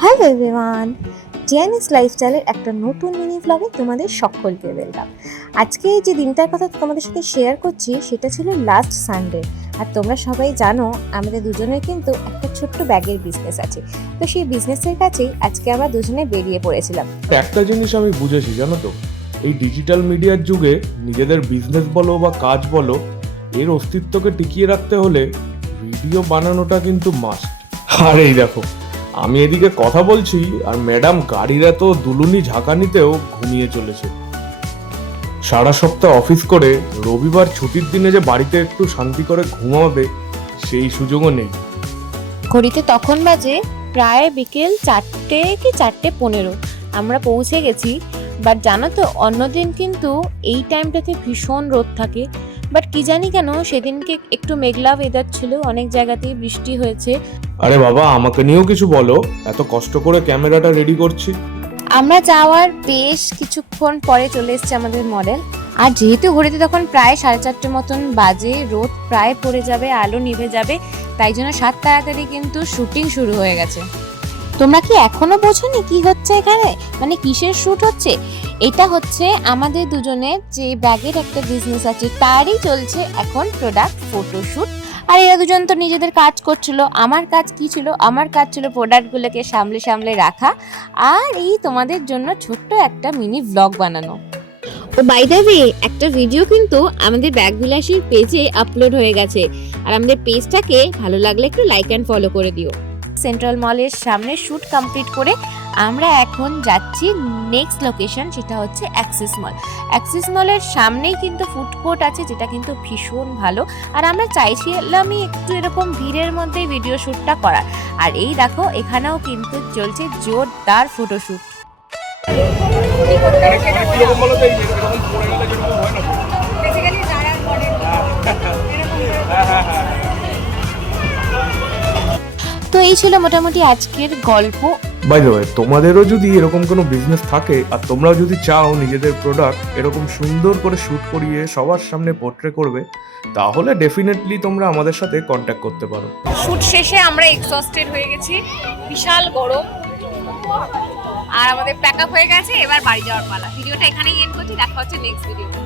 Hello everyone, জেএনএস লাইফস্টাইলের একটা নতুন mini ভ্লগে তোমাদের সকলকে ওয়েলকাম। আজকে যে দিনটার কথা তোমাদের সাথে শেয়ার করছি সেটা ছিল লাস্ট সানডে। আর তোমরা সবাই জানো আমাদের দুজনের কিন্তু একটা ছোট্ট ব্যাগের বিজনেস আছে। তো সেই বিজনেসের কাছেই আজকে আমরা দুজনে বেরিয়ে পড়েছিলাম। একটা জিনিস আমি বুঝেছি জানো তো, এই ডিজিটাল মিডিয়ার যুগে নিজেদের বিজনেস বলো বা কাজ বলো, এর অস্তিত্বকে টিকিয়ে রাখতে হলে ভিডিও বানানোটা কিন্তু মাস্ট। আর এই দেখো, আমি এদিকে কথা বলছি আর ম্যাডাম গাড়ির এত দুলুনি ঝাঁকানিতেও ঘুমিয়ে চলেছে। সারা সপ্তাহ অফিস করে রবিবার ছুটির দিনে যে বাড়িতে একটু শান্তি করে ঘুমাবে সেই সুযোগও নেই। ঘড়িতে তখন বাজে প্রায় বিকেল 4টে কি 4:15 আমরা পৌঁছে গেছি। বাট জানো তো অন্যদিন কিন্তু এই টাইমটাতে ভীষণ রোদ থাকে, বাট কি জানি কেন সেদিনকে একটু মেঘলা ওয়েদার ছিল, অনেক জায়গাতেই বৃষ্টি হয়েছে। আরে বাবা, আমাকে নিয়েও কিছু বলো, এত কষ্ট করে ক্যামেরাটা রেডি করছি। আমরা যাওয়ার বেশ কিছুক্ষণ পরে চলে এসেছে আমাদের মডেল। আর যেহেতু ঘড়িতে তখন প্রায় 4:30 মতন বাজে, রোদ প্রায় পড়ে যাবে, আলো নিভে যাবে, তাই জন্য তাড়াতাড়ি কিন্তু শুটিং শুরু হয়ে গেছে। তোমরা কি এখনো বোঝোনি কি হচ্ছে এখানে, মানে কিসের শুট হচ্ছে? এটা হচ্ছে আমাদের দুজনের যে ব্যাগের একটা বিজনেস আছে তারই চলছে এখন প্রোডাক্ট ফটোশুট। আর এরা দুজন তো নিজেদের কাজ করছিল। আমার কাজ কি ছিল? আমার কাজ ছিল প্রোডাক্টগুলোকে সামলে সামলে রাখা আর এই তোমাদের জন্য ছোট্ট একটা মিনি ভ্লগ বানানো। ও বাই দ্য ওয়ে, একটা ভিডিও কিন্তু আমাদের ব্যাগ বিলাসীর পেজে আপলোড হয়ে গেছে। আর আমাদের পেজটাকে ভালো লাগলে একটু লাইক অ্যান্ড ফলো করে দিও। সেন্ট্রাল মলের সামনে শ্যুট কমপ্লিট করে আমরা এখন যাচ্ছি নেক্সট লোকেশন, সেটা হচ্ছে অ্যাক্সিস মল। অ্যাক্সিস মলের সামনেই কিন্তু ফুড কোর্ট আছে, যেটা কিন্তু ভীষণ ভালো। আর আমরা চাইছিলামই একটু এরকম ভিড়ের মধ্যেই ভিডিও শ্যুটটা করার। আর এই দেখো এখানেও কিন্তু চলছে জোরদার ফটোশ্যুট। তো এই ছিল মোটামুটি আজকের গল্প। বাই দ্য ওয়ে, তোমাদেরও যদি এরকম কোনো বিজনেস থাকে আর তোমরাও যদি চাও নিজেদের প্রোডাক্ট এরকম সুন্দর করে শ্যুট করিয়ে সবার সামনে পোর্ট্রে করবে, তাহলে ডেফিনেটলি তোমরা আমাদের সাথে কন্ট্যাক্ট করতে পারো। শুট শেষে আমরা এক্সস্টেড হয়ে গেছি, বিশাল গরম, আর আমাদের প্যাক আপ হয়ে গেছে, এবার বাড়ি যাওয়ার পালা। ভিডিওটা এখানেই এন্ড করছি, দেখা হচ্ছে নেক্সট ভিডিওতে।